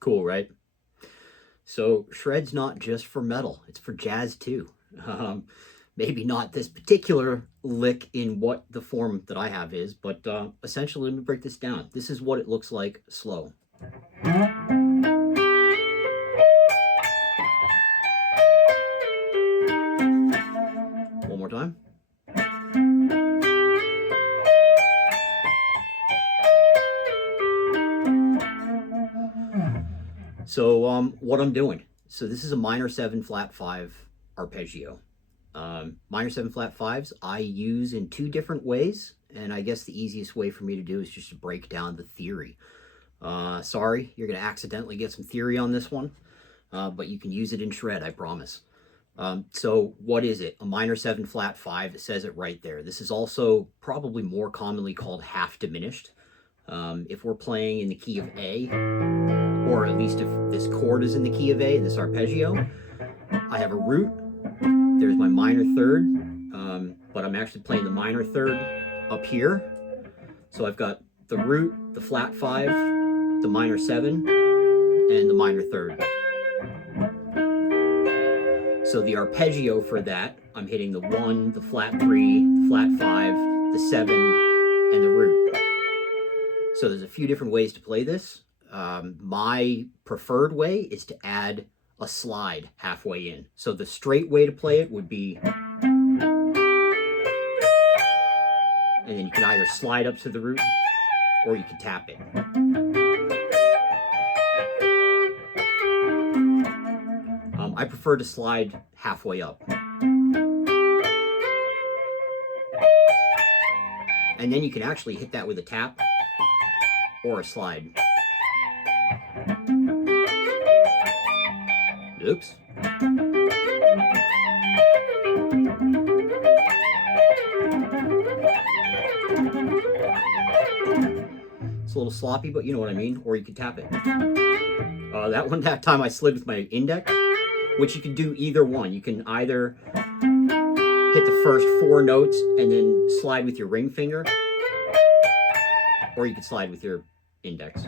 Cool, right? So shred's not just for metal, it's for jazz too. Maybe not this particular lick in what the form that I have is, but essentially, let me break this down. This is what it looks like slow. One more time. So what I'm doing. So this is a minor 7 flat 5 arpeggio. Minor 7 flat 5s I use in two different ways, and I guess the easiest way for me to do is just to break down the theory. Sorry, you're going to accidentally get some theory on this one, but you can use it in shred, I promise. So what is it? A minor 7 flat 5, it says it right there. This is also probably more commonly called half-diminished. If we're playing in the key of A, or at least if this chord is in the key of A, this arpeggio, I have a root, there's my minor third, but I'm actually playing the minor third up here. So I've got the root, the flat 5, the minor 7, and the minor third. So the arpeggio for that, I'm hitting the 1, the flat 3, the flat 5, the 7, and the root. So there's a few different ways to play this. My preferred way is to add a slide halfway in. So the straight way to play it would be, and then you can either slide up to the root or you can tap it. I prefer to slide halfway up. And then you can actually hit that with a tap or a slide. Oops. It's a little sloppy, but you know what I mean. Or you can tap it. That time I slid with my index, which you can do either one. You can either hit the first 4 notes and then slide with your ring finger, or you can slide with your index.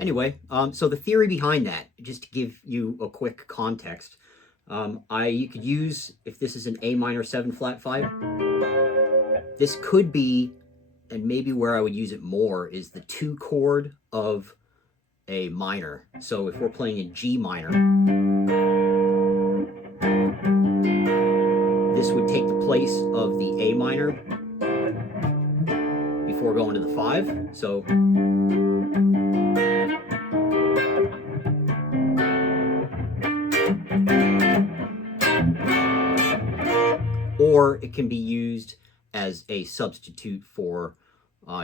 Anyway, so the theory behind that, just to give you a quick context, you could use, if this is an A minor 7 flat 5, this could be, and maybe where I would use it more, is the 2 chord of a minor. So if we're playing in G minor, this would take the place of the A minor before going to the 5. So or it can be used as a substitute for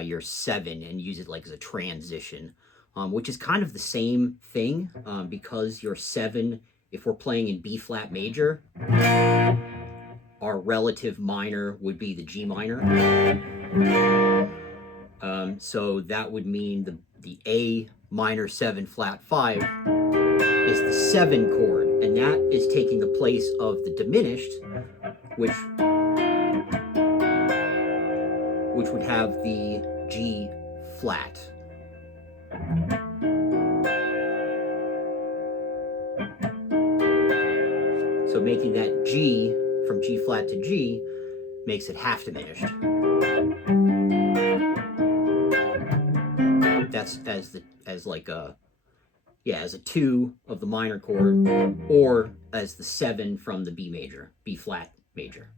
your 7 and use it like as a transition, which is kind of the same thing, because your 7, if we're playing in B flat major, our relative minor would be the G minor. So that would mean the A minor 7 flat 5 is the 7 chord, and that is taking the place of the diminished, which would have the G flat. So making that G from G flat to G makes it half diminished. That's as a 2 of the minor chord, or as the 7 from the B flat major.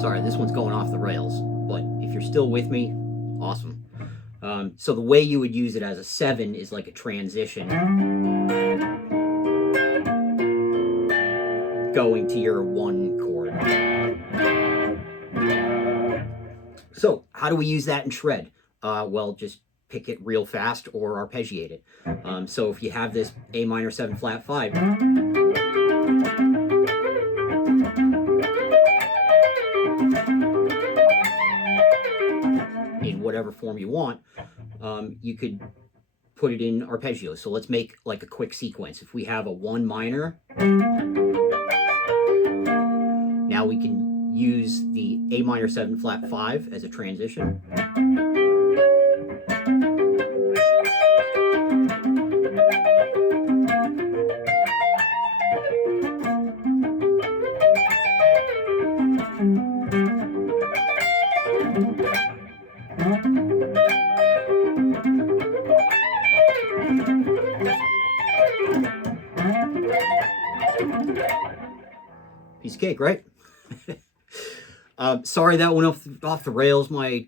Sorry, this one's going off the rails, but if you're still with me, awesome. So the way you would use it as a 7 is like a transition going to your 1 chord. So how do we use that in shred? Well, just pick it real fast or arpeggiate it. So if you have this A minor 7 flat 5, in whatever form you want, you could put it in arpeggio. So let's make like a quick sequence. If we have a 1 minor, now we can use the A minor 7 flat 5 as a transition. Piece of cake, right? Sorry that went off the rails. My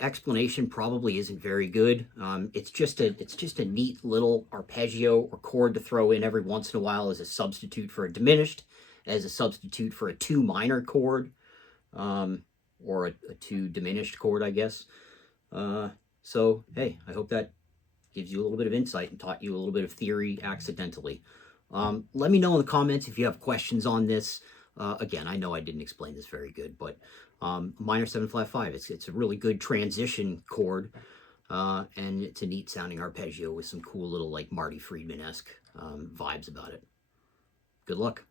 explanation probably isn't very good. It's just a neat little arpeggio or chord to throw in every once in a while as a substitute for a diminished, as a substitute for a 2 minor chord, or a 2 diminished chord, I guess. So hey, I hope that gives you a little bit of insight and taught you a little bit of theory accidentally. Let me know in the comments if you have questions on this. Again, I know I didn't explain this very good, but minor 7 flat 5, it's a really good transition chord, and it's a neat sounding arpeggio with some cool little like Marty Friedman-esque vibes about it. Good luck.